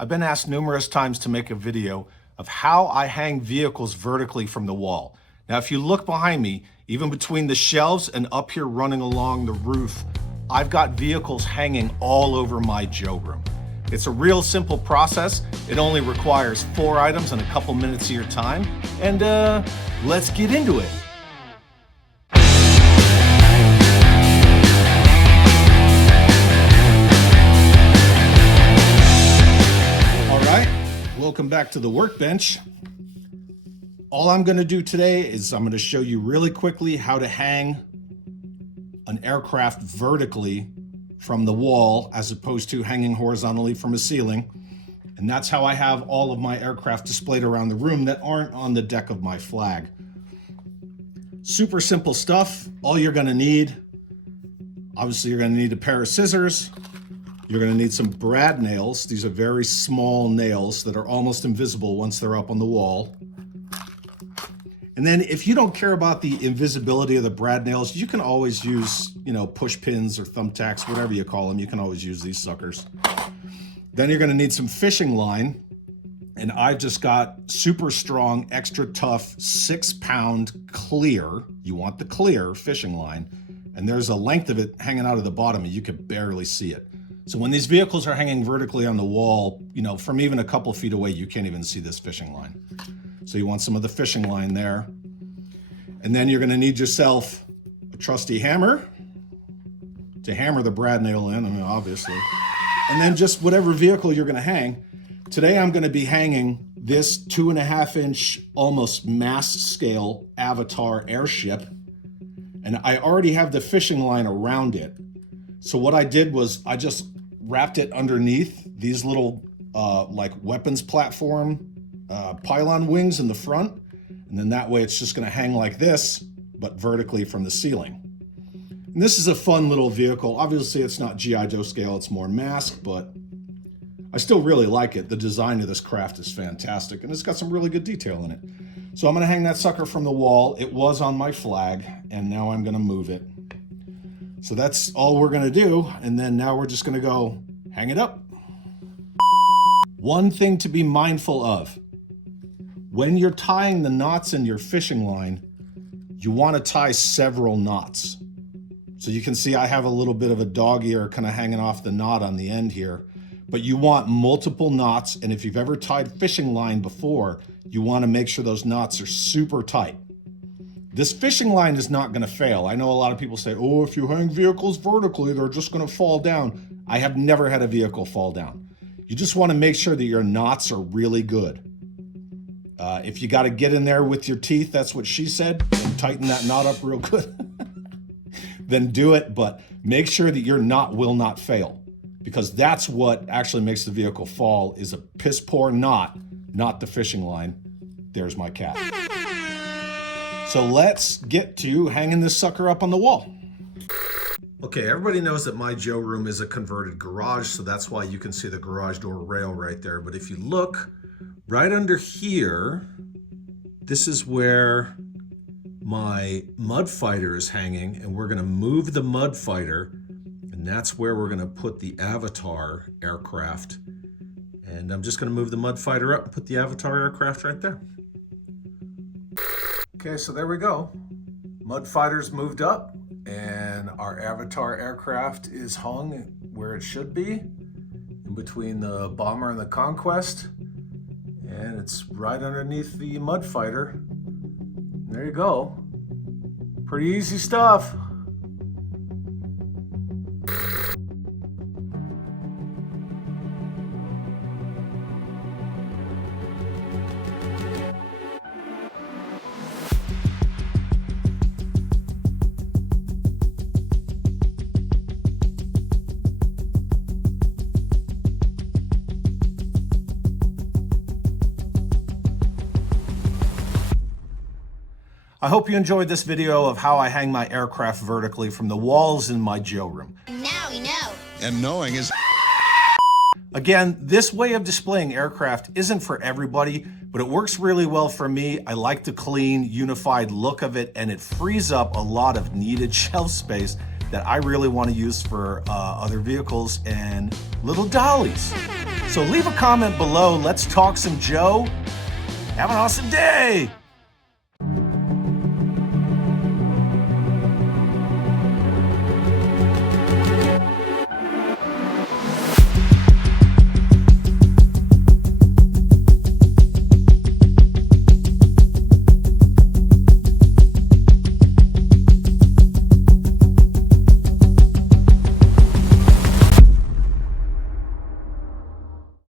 I've been asked numerous times to make a video of how I hang vehicles vertically from the wall. Now, if you look behind me, even between the shelves and up here running along the roof, I've got vehicles hanging all over my Joe room. It's a real simple process. It only requires 4 items and a couple minutes of your time. And let's get into it. Welcome back to the workbench. All I'm going to do today is I'm going to show you really quickly how to hang an aircraft vertically from the wall as opposed to hanging horizontally from a ceiling. And that's how I have all of my aircraft displayed around the room that aren't on the deck of my flag. Super simple stuff. All you're going to need, obviously you're going to need a pair of scissors. You're going to need some brad nails. These are very small nails that are almost invisible once they're up on the wall. And then if you don't care about the invisibility of the brad nails, you can always use, push pins or thumbtacks, whatever you call them. You can always use these suckers. Then you're going to need some fishing line. And I've just got super strong, extra tough 6-pound clear. You want the clear fishing line. And there's a length of it hanging out of the bottom and you can barely see it. So when these vehicles are hanging vertically on the wall, from even a couple feet away, you can't even see this fishing line. So you want some of the fishing line there. And then you're going to need yourself a trusty hammer to hammer the brad nail in, obviously. And then just whatever vehicle you're going to hang. Today I'm going to be hanging this 2.5-inch, almost mast scale Avatar airship. And I already have the fishing line around it. So what I did was I just wrapped it underneath these little like weapons platform pylon wings in the front. And then that way it's just going to hang like this, but vertically from the ceiling. And this is a fun little vehicle. Obviously it's not G.I. Joe scale, it's more mask, but I still really like it. The design of this craft is fantastic and it's got some really good detail in it. So I'm going to hang that sucker from the wall. It was on my flag and now I'm going to move it. So that's all we're going to do. And then now we're just going to go hang it up. One thing to be mindful of. When you're tying the knots in your fishing line, you want to tie several knots. So you can see I have a little bit of a dog ear kind of hanging off the knot on the end here. But you want multiple knots. And if you've ever tied fishing line before, you want to make sure those knots are super tight. This fishing line is not going to fail. I know a lot of people say, oh, if you hang vehicles vertically, they're just going to fall down. I have never had a vehicle fall down. You just want to make sure that your knots are really good. If you got to get in there with your teeth, that's what she said, and tighten that knot up real good, then do it. But make sure that your knot will not fail, because that's what actually makes the vehicle fall is a piss poor knot, not the fishing line. There's my cat. So let's get to hanging this sucker up on the wall. Okay, everybody knows that my Joe room is a converted garage, so that's why you can see the garage door rail right there. But if you look right under here, this is where my mud fighter is hanging, and we're gonna move the mud fighter, and that's where we're gonna put the Avatar aircraft. And I'm just gonna move the mud fighter up and put the Avatar aircraft right there. Okay, so there we go. Mud fighter's moved up and our Avatar aircraft is hung where it should be, in between the bomber and the Conquest. And it's right underneath the mud fighter. There you go. Pretty easy stuff. I hope you enjoyed this video of how I hang my aircraft vertically from the walls in my Joe room. Now we know. And knowing is... Again, this way of displaying aircraft isn't for everybody, but it works really well for me. I like the clean, unified look of it, and it frees up a lot of needed shelf space that I really want to use for other vehicles and little dollies. So leave a comment below. Let's talk some Joe. Have an awesome day.